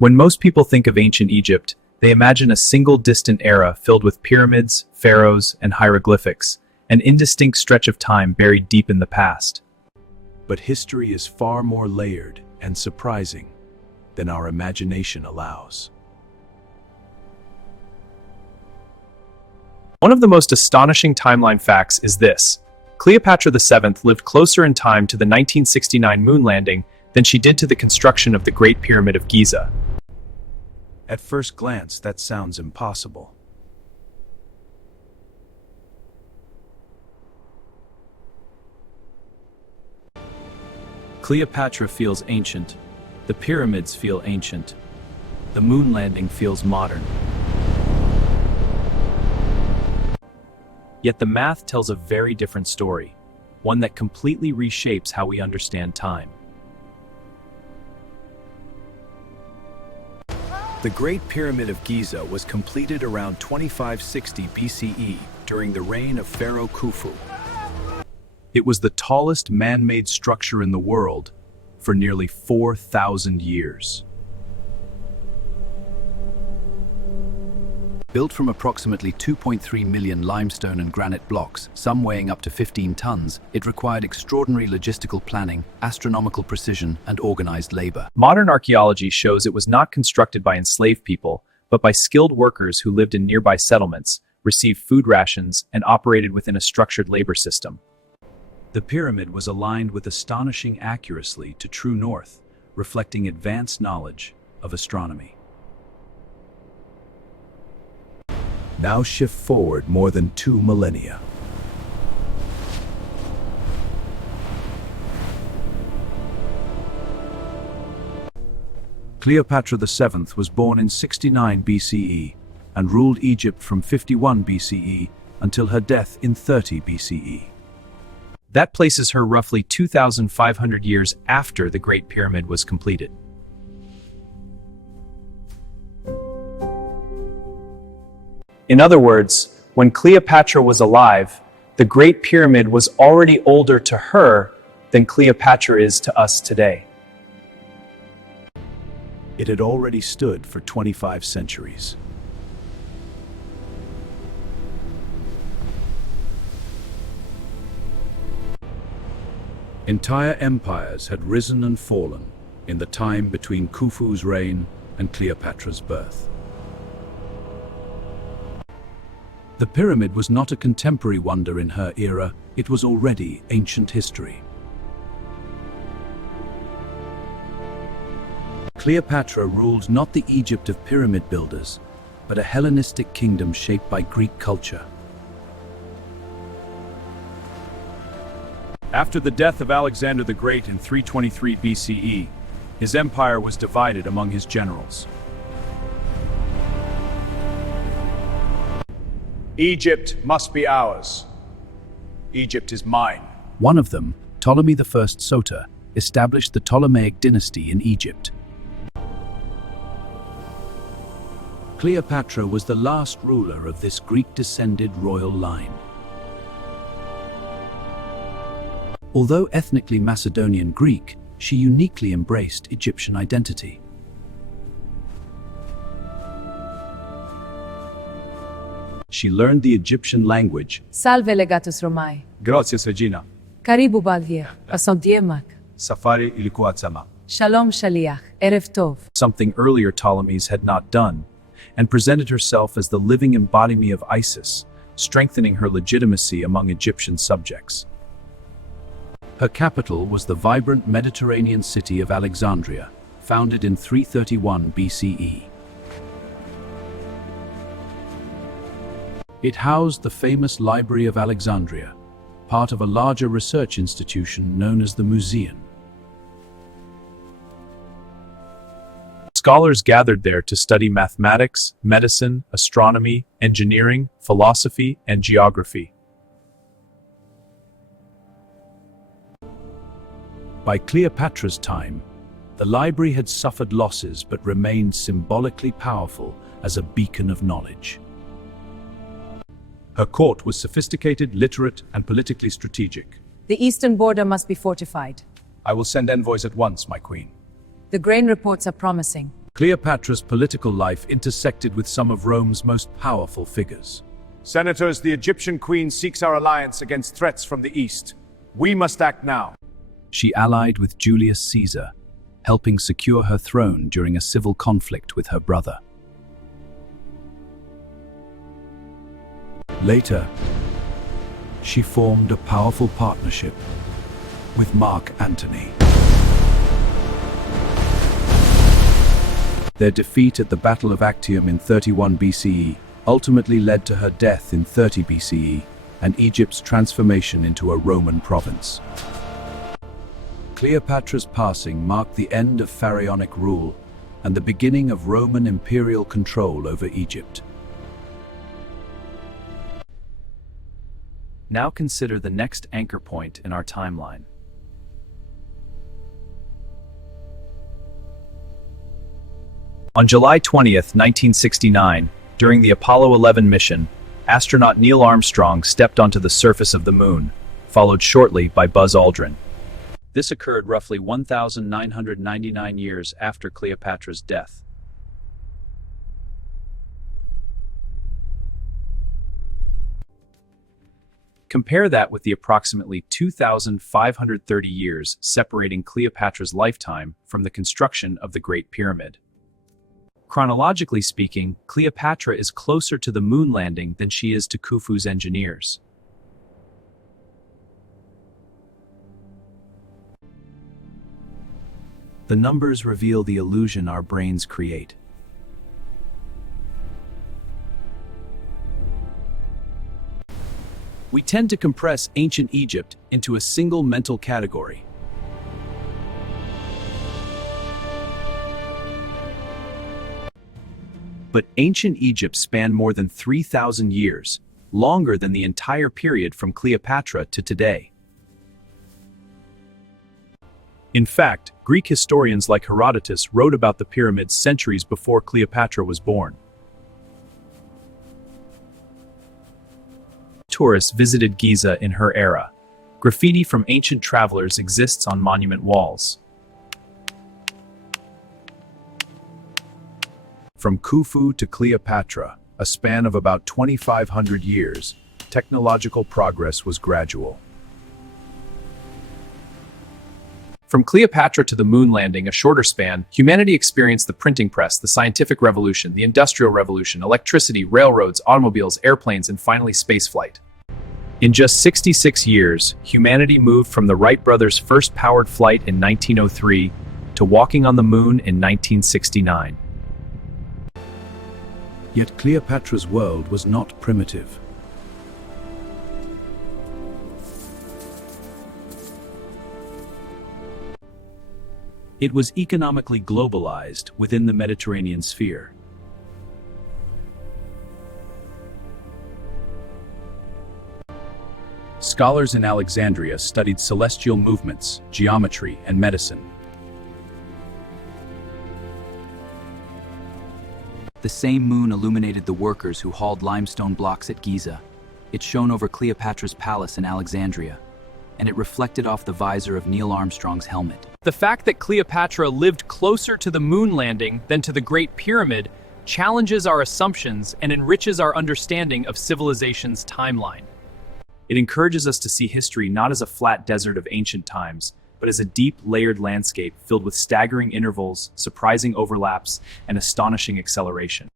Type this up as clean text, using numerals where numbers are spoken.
When most people think of ancient Egypt, they imagine a single distant era filled with pyramids, pharaohs, and hieroglyphics, an indistinct stretch of time buried deep in the past. But history is far more layered and surprising than our imagination allows. One of the most astonishing timeline facts is this: Cleopatra VII lived closer in time to the 1969 moon landing than she did to the construction of the Great Pyramid of Giza. At first glance, that sounds impossible. Cleopatra feels ancient. The pyramids feel ancient. The moon landing feels modern. Yet the math tells a very different story, one that completely reshapes how we understand time. The Great Pyramid of Giza was completed around 2560 BCE during the reign of Pharaoh Khufu. It was the tallest man-made structure in the world for nearly 4,000 years. Built from approximately 2.3 million limestone and granite blocks, some weighing up to 15 tons, it required extraordinary logistical planning, astronomical precision, and organized labor. Modern archaeology shows it was not constructed by enslaved people, but by skilled workers who lived in nearby settlements, received food rations, and operated within a structured labor system. The pyramid was aligned with astonishing accuracy to true north, reflecting advanced knowledge of astronomy. Now shift forward more than 2 millennia. Cleopatra VII was born in 69 BCE and ruled Egypt from 51 BCE until her death in 30 BCE. That places her roughly 2,500 years after the Great Pyramid was completed. In other words, when Cleopatra was alive, the Great Pyramid was already older to her than Cleopatra is to us today. It had already stood for 25 centuries. Entire empires had risen and fallen in the time between Khufu's reign and Cleopatra's birth. The pyramid was not a contemporary wonder in her era, it was already ancient history. Cleopatra ruled not the Egypt of pyramid builders, but a Hellenistic kingdom shaped by Greek culture. After the death of Alexander the Great in 323 BCE, his empire was divided among his generals. Egypt must be ours. Egypt is mine. One of them, Ptolemy I Soter, established the Ptolemaic dynasty in Egypt. Cleopatra was the last ruler of this Greek-descended royal line. Although ethnically Macedonian Greek, she uniquely embraced Egyptian identity. She learned the Egyptian language. Salve legatus Romai. Gracias, Regina. Karibu Balvir. Asodiemak. Safari ilikuwa sama. Shalom Shaliach. Erev Tov. Something earlier Ptolemies had not done, and presented herself as the living embodiment of Isis, strengthening her legitimacy among Egyptian subjects. Her capital was the vibrant Mediterranean city of Alexandria, founded in 331 BCE. It housed the famous Library of Alexandria, part of a larger research institution known as the Museum. Scholars gathered there to study mathematics, medicine, astronomy, engineering, philosophy, and geography. By Cleopatra's time, the library had suffered losses but remained symbolically powerful as a beacon of knowledge. Her court was sophisticated, literate, and politically strategic. The eastern border must be fortified. I will send envoys at once, my queen. The grain reports are promising. Cleopatra's political life intersected with some of Rome's most powerful figures. Senators, the Egyptian queen seeks our alliance against threats from the east. We must act now. She allied with Julius Caesar, helping secure her throne during a civil conflict with her brother. Later, she formed a powerful partnership with Mark Antony. Their defeat at the Battle of Actium in 31 BCE ultimately led to her death in 30 BCE and Egypt's transformation into a Roman province. Cleopatra's passing marked the end of pharaonic rule and the beginning of Roman imperial control over Egypt. Now consider the next anchor point in our timeline. On July 20th, 1969, during the Apollo 11 mission, astronaut Neil Armstrong stepped onto the surface of the moon, followed shortly by Buzz Aldrin. This occurred roughly 1,999 years after Cleopatra's death. Compare that with the approximately 2,530 years separating Cleopatra's lifetime from the construction of the Great Pyramid. Chronologically speaking, Cleopatra is closer to the moon landing than she is to Khufu's engineers. The numbers reveal the illusion our brains create. We tend to compress ancient Egypt into a single mental category. But ancient Egypt spanned more than 3,000 years, longer than the entire period from Cleopatra to today. In fact, Greek historians like Herodotus wrote about the pyramids centuries before Cleopatra was born. Tourists visited Giza in her era. Graffiti from ancient travelers exists on monument walls. From Khufu to Cleopatra, a span of about 2,500 years, technological progress was gradual. From Cleopatra to the moon landing, a shorter span, humanity experienced the printing press, the scientific revolution, the industrial revolution, electricity, railroads, automobiles, airplanes, and finally spaceflight. In just 66 years, humanity moved from the Wright brothers' first powered flight in 1903 to walking on the moon in 1969. Yet Cleopatra's world was not primitive. It was economically globalized within the Mediterranean sphere. Scholars in Alexandria studied celestial movements, geometry, and medicine. The same moon illuminated the workers who hauled limestone blocks at Giza. It shone over Cleopatra's palace in Alexandria, and it reflected off the visor of Neil Armstrong's helmet. The fact that Cleopatra lived closer to the moon landing than to the Great Pyramid challenges our assumptions and enriches our understanding of civilization's timeline. It encourages us to see history not as a flat desert of ancient times, but as a deep, layered landscape filled with staggering intervals, surprising overlaps, and astonishing acceleration.